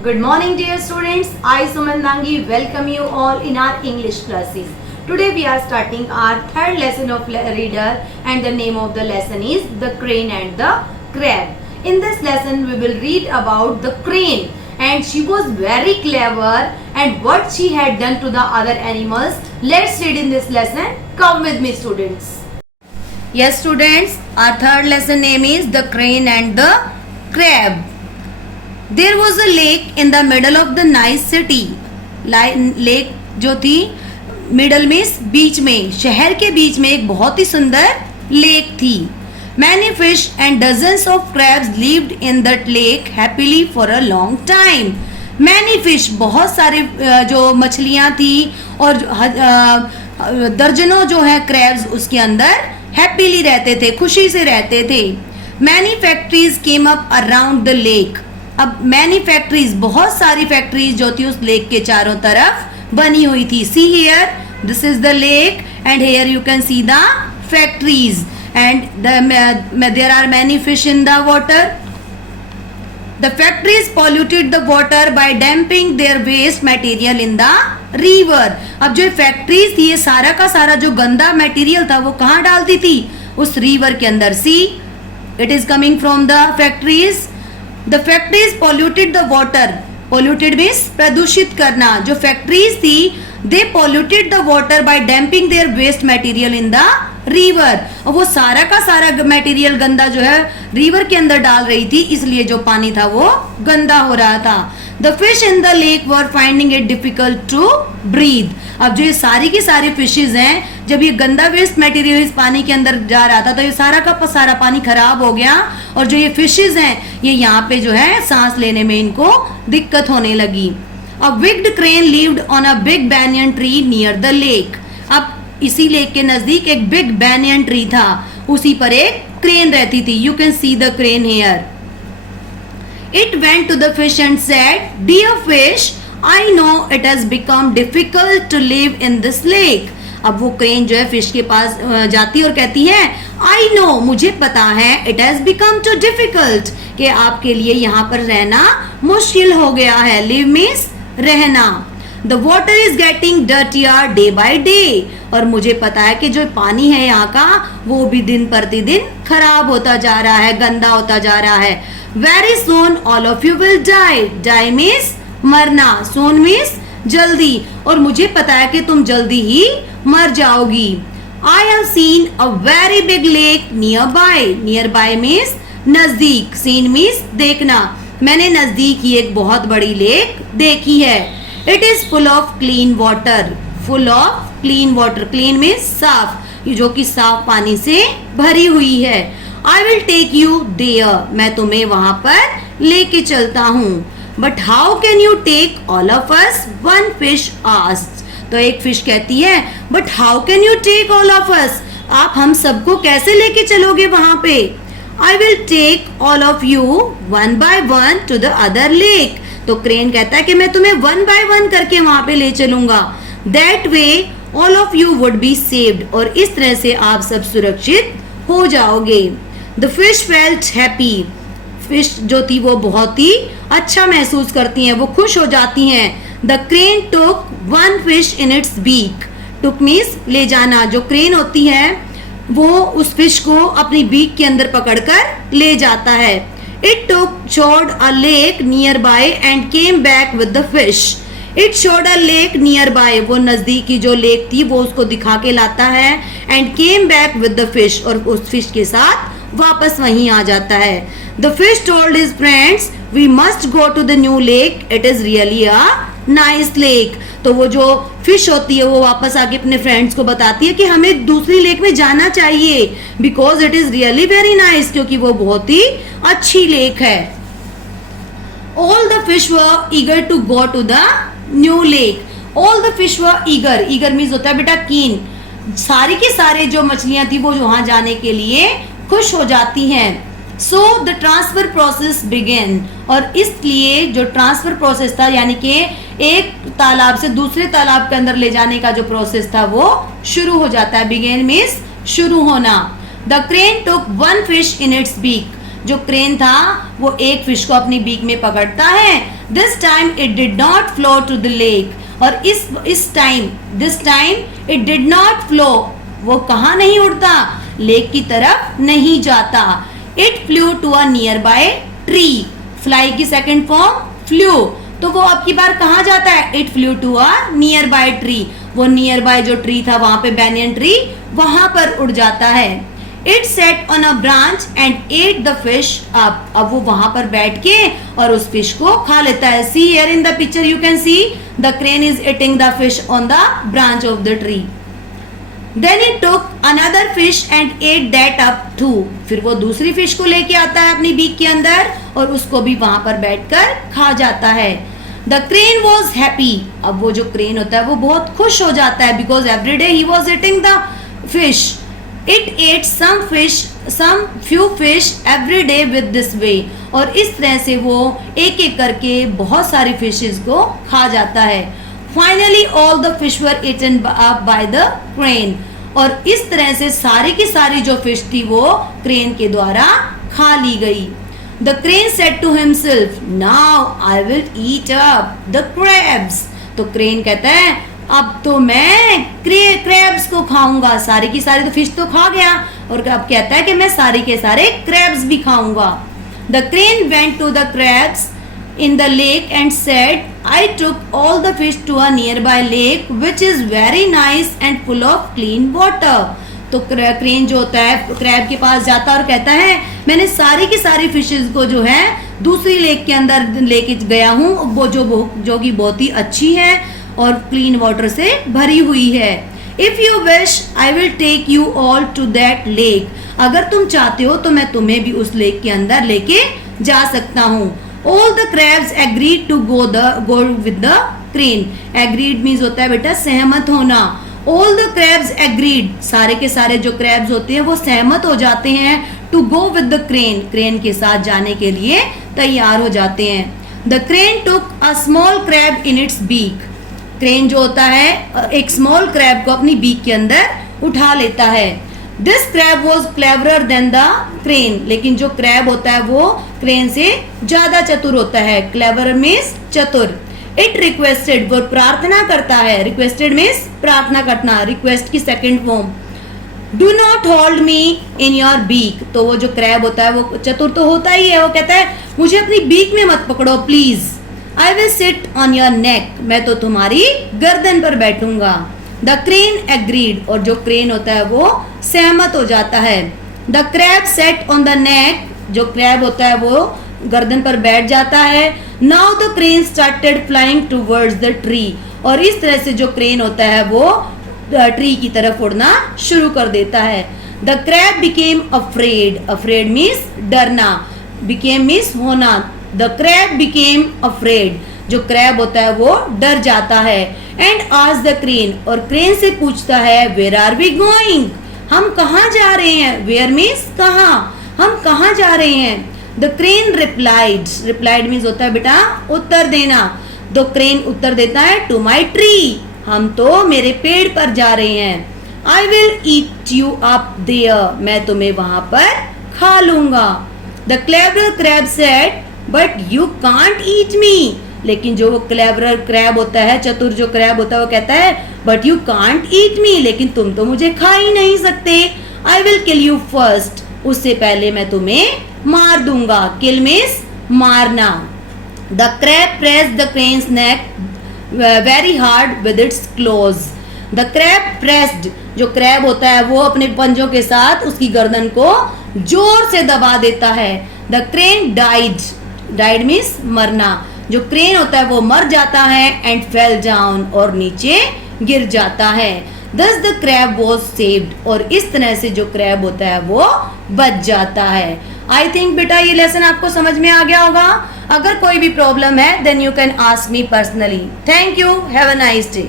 Good morning, dear students. I, Suman Dangi, welcome you all in our English classes. Today we are starting our third lesson of reader, and the name of the lesson is The Crane and the Crab. In this lesson we will read about the crane, and she was very clever, and what she had done to the other animals. Let's read in this lesson. Come with me, students. Yes, students, our third lesson name is The Crane and the Crab. There was a lake in the middle of the nice city. Lake जो थी middle में, बीच में, शहर के बीच में एक बहुत ही सुंदर लेक थी. Many fish and dozens of crabs lived in that lake happily for a long time. Many fish, बहुत सारे जो मछलियाँ थी और दर्जनों जो है crabs उसके अंदर happily रहते थे, खुशी से रहते थे. Many factories came up around the lake. अब मैनी फैक्ट्रीज, बहुत सारी फैक्ट्रीज जो थी उस लेक के चारों तरफ बनी हुई थी. See here, this is the lake and here you can see the factories and there are many fish in the water. The factories polluted the water by dumping their waste material in the river. अब जो factories थी, ये सारा का सारा जो गंदा material था वो कहाँ डालती थी? उस रिवर के अंदर. See, it is coming from the factories. The factories polluted the water. Polluted means प्रदूषित करना. जो फैक्ट्रीज थी, they polluted the water by dumping their waste material in the river. और वो सारा का सारा मटेरियल गंदा जो है रिवर के अंदर डाल रही थी, इसलिए जो पानी था वो गंदा हो रहा था. The fish in the lake were finding it difficult to breathe. अब जो ये सारी की सारी फिशेज हैं, जब ये गंदा वेस्ट मटेरियल इस पानी के अंदर जा रहा था तो ये सारा का सारा पानी खराब हो गया, और जो ये फिशेज हैं ये यहाँ पे जो है सांस लेने में इनको दिक्कत होने लगी. A wicked crane lived on a big banyan tree near the lake. अब इसी लेक के नजदीक एक बिग banyan tree था, उसी पर एक क्रेन रहती थी. You can see the crane here. It went to the fish and said, "Dear fish, I know it has become difficult to live in this lake." अब वो क्रेन जो है फिश के पास जाती और कहती है, I know, मुझे पता है, it has become too difficult, कि आपके लिए यहाँ पर रहना मुश्किल हो गया है. Live means रहना. The water is getting dirtier day by day. और मुझे पता है कि जो पानी है यहाँ का वो भी दिन प्रतिदिन खराब होता जा रहा है, गंदा होता जा रहा है. Very soon all of you will die. Die means मरना. Soon means जल्दी. और मुझे पता है कि तुम जल्दी ही मर जाओगी. I have seen a very big lake nearby. Nearby means नजदीक. Seen means देखना. मैंने नजदीक ही एक बहुत बड़ी लेक देखी है. It is full of clean water. Full of clean water. Clean means साफ, जो कि साफ पानी से भरी हुई है. I will take you there. मैं तुम्हें वहां पर लेके चलता हूँ. But how can you take all of us? One fish asked. तो एक फिश कहती है, But how can you take all of us? आप हम सबको कैसे लेके चलोगे वहां पे? I will take all of you one by one to the other lake. तो क्रेन कहता है कि मैं तुम्हें one by one करके वहां पे ले चलूंगा. That way all of you would be saved. और इस तरह से आप सब सुरक्षित हो जाओगे. The fish felt happy. Fish जो थी वो बहुत ही अच्छा महसूस करती हैं, वो खुश हो जाती हैं. The crane took one fish in its beak. Took means ले जाना. जो क्रेन होती है वो उस फिश को अपनी बीक के अंदर पकड़कर ले जाता है. It showed a lake nearby and came back with the fish. It showed a lake nearby. वो नजदीकी जो लेक थी वो उसको दिखा के लाता है. And came back with the fish. और उस फिश के साथ वापस वहीं आ जाता है. The fish told his friends, "We must go to the new lake. It is really a nice lake." तो वो जो फिश होती है वो वापस आके अपने फ्रेंड्स को बताती है कि हमें दूसरी लेक में जाना चाहिए, because it is really very nice, क्योंकि वो बहुत ही अच्छी लेक है. All the fish were eager to go to the new lake. All the fish were eager. Eager means होता है बेटा कीन. सारे के सारे जो मछलियां थी वो वहां जाने के लिए खुश हो जाती हैं. So the transfer process began. और इसलिए जो ट्रांसफर प्रोसेस था, यानी कि एक तालाब से दूसरे तालाब के अंदर ले जाने का जो प्रोसेस था वो शुरू हो जाता है. Began means शुरू होना. The crane took one fish in its beak. जो क्रेन था वो एक फिश को अपनी बीक में पकड़ता है. This time it did not flow to the lake. और this time it did not flow, वो कहाँ नहीं उड़ता, लेक की तरफ नहीं जाता. It flew to a nearby tree. Fly की सेकंड फॉर्म फ्लू, तो वो अब की बार कहाँ जाता है, it flew to a nearby tree. वो नियर बाय जो ट्री था वहां पे बैनियन ट्री, वहां पर उड़ जाता है. It set on a branch and at the fish. अब वो वहां पर बैठ के और उस फिश को खा लेता है. See here in the picture you can see the crane is eating the fish on the branch of the tree. Then he took another fish and ate that up too. फिर वो दूसरी fish को लेके आता है अपनी beak के अंदर और उसको भी वहां पर बैठकर खा जाता है. The crane was happy. अब वो जो क्रेन होता है वो बहुत खुश हो जाता है because every day he was eating the fish. It ate some few fish every day with this way. और इस तरह से वो एक एक करके बहुत सारी फिशेस को खा जाता है. Finally all the fish were eaten up by the crane. और इस तरह से सारी की सारी जो फिश थी वो क्रेन के द्वारा खा ली गई. The crane said to himself, now I will eat up the crabs. तो क्रेन कहता है अब तो मैं क्रैब्स को खाऊंगा. सारी की सारी तो फिश तो खा गया और अब कहता है कि मैं सारी के सारे क्रैब्स भी खाऊंगा. The crane went to the crabs in the lake and said, I took all the fish to a nearby lake which is very nice and full of clean water. तो क्रेन जो होता है crab के पास जाता है और कहता है मैंने सारी की सारी फिशेस को जो है दूसरी लेक के अंदर लेके गया हूँ, वो जो कि बहुत ही अच्छी है और क्लीन वाटर से भरी हुई है. If you wish, I will take you all to that lake. अगर तुम चाहते हो तो मैं तुम्हें भी उस लेक के अंदर लेके जा सकता हूँ. All the crabs agreed to go with the crane. Agreed means होता है बेटा सहमत होना. All the crabs agreed. सारे के सारे जो crabs होते हैं वो सहमत हो जाते हैं to go with the crane. Crane के साथ जाने के लिए तैयार हो जाते हैं. The crane took a small crab in its beak. Crane जो होता है एक स्मॉल क्रैब को अपनी बीक के अंदर उठा लेता है. This crab was cleverer than the crane. लेकिन जो क्रैब होता है वो क्रेन से ज्यादा चतुर होता है. क्लेवरर मीन्स चतुर. इट रिक्वेस्टेड, वो प्रार्थना करता है. रिक्वेस्टेड मीन्स प्रार्थना करना. रिक्वेस्ट की second form. Do not hold me in your beak. तो वो जो क्रैब होता है वो चतुर तो होता ही है. वो कहता है मुझे अपनी बीक में मत पकड़ो please. I will sit on your neck. मैं तो तुम्हारी गर्दन पर बैठूंगा. The crane agreed. और जो क्रेन होता है वो सहमत हो जाता है. The crab sat on the neck. जो क्रैब होता है वो गर्दन पर बैठ जाता है. Now the crane started flying towards the tree. और इस तरह से जो क्रेन होता है वो ट्री की तरफ उड़ना शुरू कर देता है. The crab became afraid. Afraid means डरना. Became means होना. The crab became afraid. जो क्रैब होता है वो डर जाता है. And asked the crane. और क्रेन से पूछता है where are we going? हम कहाँ जा रहे हैं. Where means कहाँ, हम कहाँ जा रहे हैं. The crane replied. Replied means होता है बेटा उत्तर देना. तो क्रेन उत्तर देता है to my tree. हम तो मेरे पेड़ पर जा रहे हैं. I will eat you up there. मैं तुम्हें वहां पर खा लूंगा. The clever crab said, But you can't eat me. लेकिन जो वो क्लेवर क्रैब होता है, चतुर जो क्रैब होता है, वो कहता है But you can't eat me. लेकिन तुम तो मुझे खा ही नहीं सकते. I will kill you first. उससे पहले मैं तुम्हें मार दूंगा. Kill means मारना. The crab pressed the crane's neck very hard with its claws. The crab pressed. जो क्रैब होता है वो अपने पंजों के साथ उसकी गर्दन को जोर से दबा देता है. The crane died. Died means मरना. जो क्रेन होता है वो मर जाता है and fell down. और नीचे गिर जाता है. Thus the crab was saved. और इस तरह से जो क्रैब होता है वो बच जाता है. I think बेटा ये लेसन आपको समझ में आ गया होगा. अगर कोई भी प्रॉब्लम है then you can ask me personally. Thank you. Have a nice day.